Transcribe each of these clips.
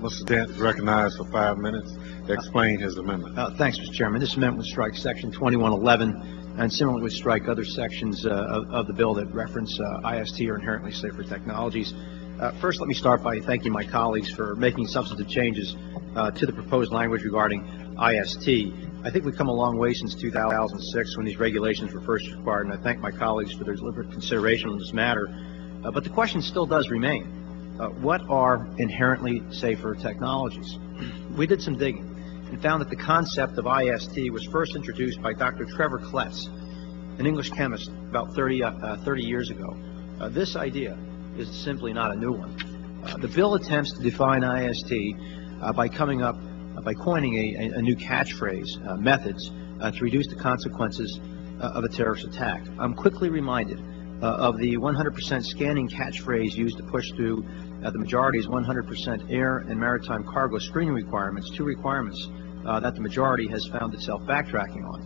Mr. Dent is recognized for 5 minutes to explain his amendment. Thanks, Mr. Chairman. This amendment would strike Section 2111 and similarly would strike other sections of the bill that reference IST or inherently safer technologies. First, let me start by thanking my colleagues for making substantive changes to the proposed language regarding IST. I think we've come a long way since 2006 when these regulations were first required, and I thank my colleagues for their deliberate consideration on this matter. But the question still does remain. What are inherently safer technologies? We did some digging and found that the concept of IST was first introduced by Dr. Trevor Kletz, an English chemist, about 30 years ago. This idea is simply not a new one. The bill attempts to define IST by coining a new catchphrase, methods, to reduce the consequences of a terrorist attack. I'm quickly reminded of the 100% scanning catchphrase used to push through the majority's 100% air and maritime cargo screening requirements, two requirements that the majority has found itself backtracking on.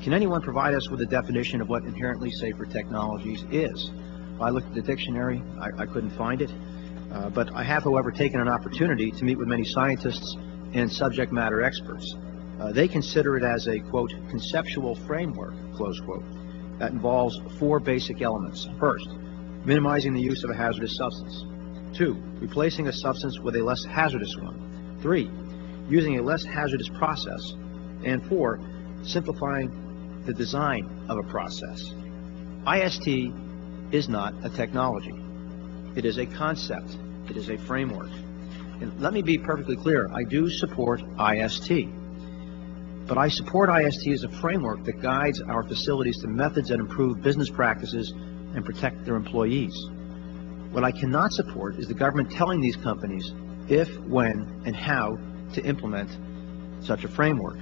Can anyone provide us with a definition of what inherently safer technologies is? I looked at the dictionary, I couldn't find it, but I have, however, taken an opportunity to meet with many scientists and subject matter experts. They consider it as a, quote, conceptual framework, close quote, that involves four basic elements. First, minimizing the use of a hazardous substance. 2, replacing a substance with a less hazardous one. 3, using a less hazardous process. And 4, simplifying the design of a process. IST is not a technology. It is a concept. It is a framework. And let me be perfectly clear, I do support IST. But I support IST as a framework that guides our facilities to methods that improve business practices and protect their employees. What I cannot support is the government telling these companies if, when, and how to implement such a framework.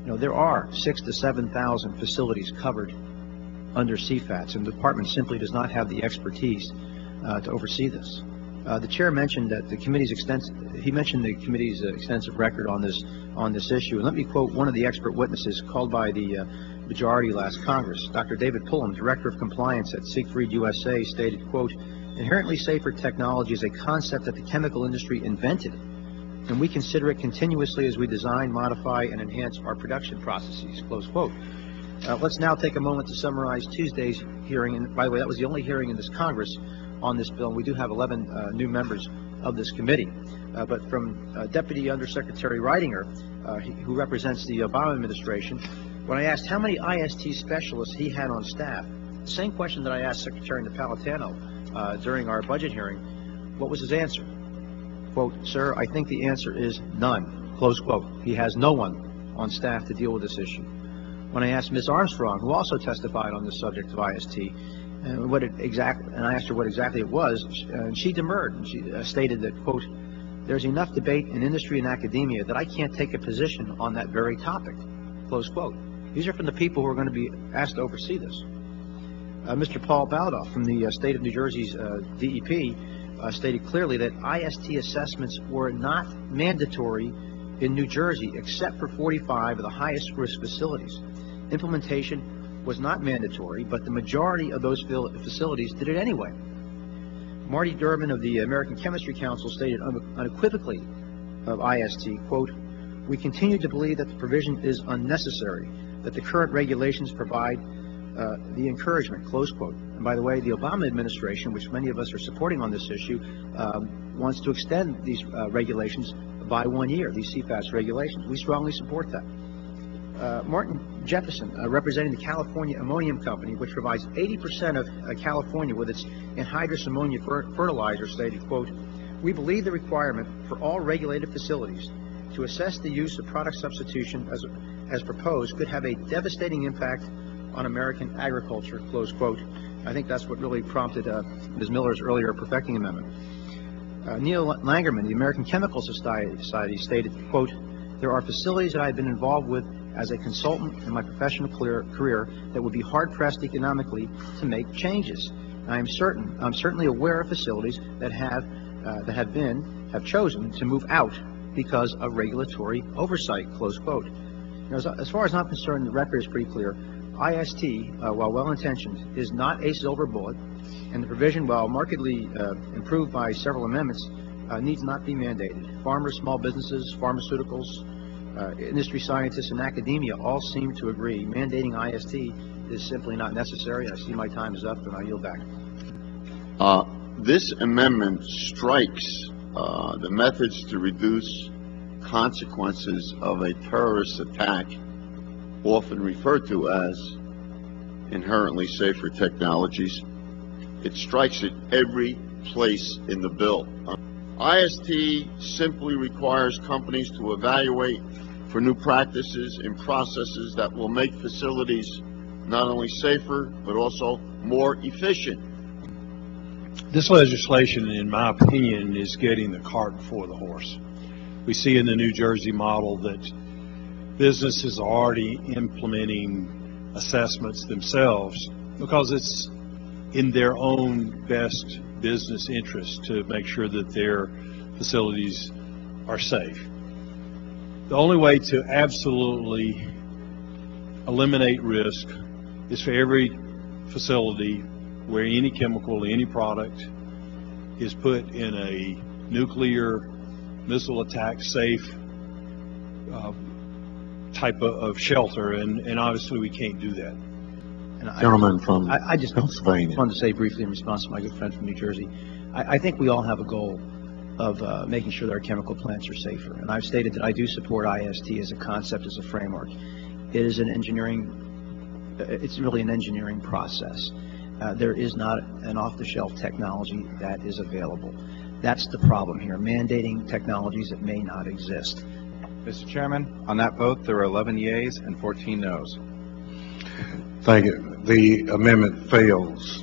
You know, there are 6,000 to 7,000 facilities covered under CFATS, and the department simply does not have the expertise to oversee this. The chair mentioned that the committee's extensive record on this issue. And let me quote one of the expert witnesses called by the majority last Congress. Dr. David Pullum, Director of Compliance at Siegfried USA, stated, quote, inherently safer technology is a concept that the chemical industry invented, and we consider it continuously as we design, modify, and enhance our production processes, close quote. Let's now take a moment to summarize Tuesday's hearing. And by the way, that was the only hearing in this Congress on this bill, and we do have 11 new members of this committee. But from Deputy Undersecretary Reidinger, who represents the Obama administration, when I asked how many IST specialists he had on staff, the same question that I asked Secretary Napolitano during our budget hearing, what was his answer? Quote, sir, I think the answer is none, close quote. He has no one on staff to deal with this issue. When I asked Ms. Armstrong, who also testified on the subject of IST, and I asked her what exactly it was, and she demurred, and she stated that, quote, there's enough debate in industry and academia that I can't take a position on that very topic, close quote. These are from the people who are going to be asked to oversee this. Mr. Paul Baldoff from the state of New Jersey's DEP stated clearly that IST assessments were not mandatory in New Jersey except for 45 of the highest risk facilities. Implementation was not mandatory, but the majority of those facilities did it anyway. Marty Durbin of the American Chemistry Council stated unequivocally of IST, quote, we continue to believe that the provision is unnecessary, that the current regulations provide the encouragement, close quote. And by the way, the Obama administration, which many of us are supporting on this issue, wants to extend these regulations by 1 year, these CFATS regulations. We strongly support that. Martin Jefferson, representing the California Ammonium Company, which provides 80% of California with its anhydrous ammonia fertilizer, stated, quote, we believe the requirement for all regulated facilities to assess the use of product substitution as proposed could have a devastating impact on American agriculture, close quote. I think that's what really prompted Ms. Miller's earlier perfecting amendment. Neil Langerman, the American Chemical Society, stated, quote, there are facilities that I've been involved with as a consultant in my professional career that would be hard-pressed economically to make changes. I'm certainly aware of facilities that have chosen to move out because of regulatory oversight, close quote. Now, as far as I'm concerned, the record is pretty clear. IST, while well-intentioned, is not a silver bullet, and the provision, while markedly improved by several amendments, needs not be mandated. Farmers, small businesses, pharmaceuticals, industry scientists, and academia all seem to agree mandating IST is simply not necessary. I see my time is up, and I yield back. This amendment strikes the methods to reduce consequences of a terrorist attack, often referred to as inherently safer technologies. It strikes at every place in the bill. IST simply requires companies to evaluate for new practices and processes that will make facilities not only safer, but also more efficient. This legislation, in my opinion, is getting the cart before the horse. We see in the New Jersey model that businesses are already implementing assessments themselves because it's in their own best business interest to make sure that their facilities are safe. The only way to absolutely eliminate risk is for every facility where any chemical, any product is put in a nuclear missile attack safe type of shelter, and obviously we can't do that. And Gentleman from I just Pennsylvania. wanted to say briefly in response to my good friend from New Jersey, I think we all have a goal of making sure that our chemical plants are safer. And I've stated that I do support IST as a concept, as a framework. It is an engineering, it's really an engineering process. There is not an off-the-shelf technology that is available. That's the problem here, mandating technologies that may not exist. Mr. Chairman, on that vote, there are 11 yeas and 14 noes. Thank you. The amendment fails.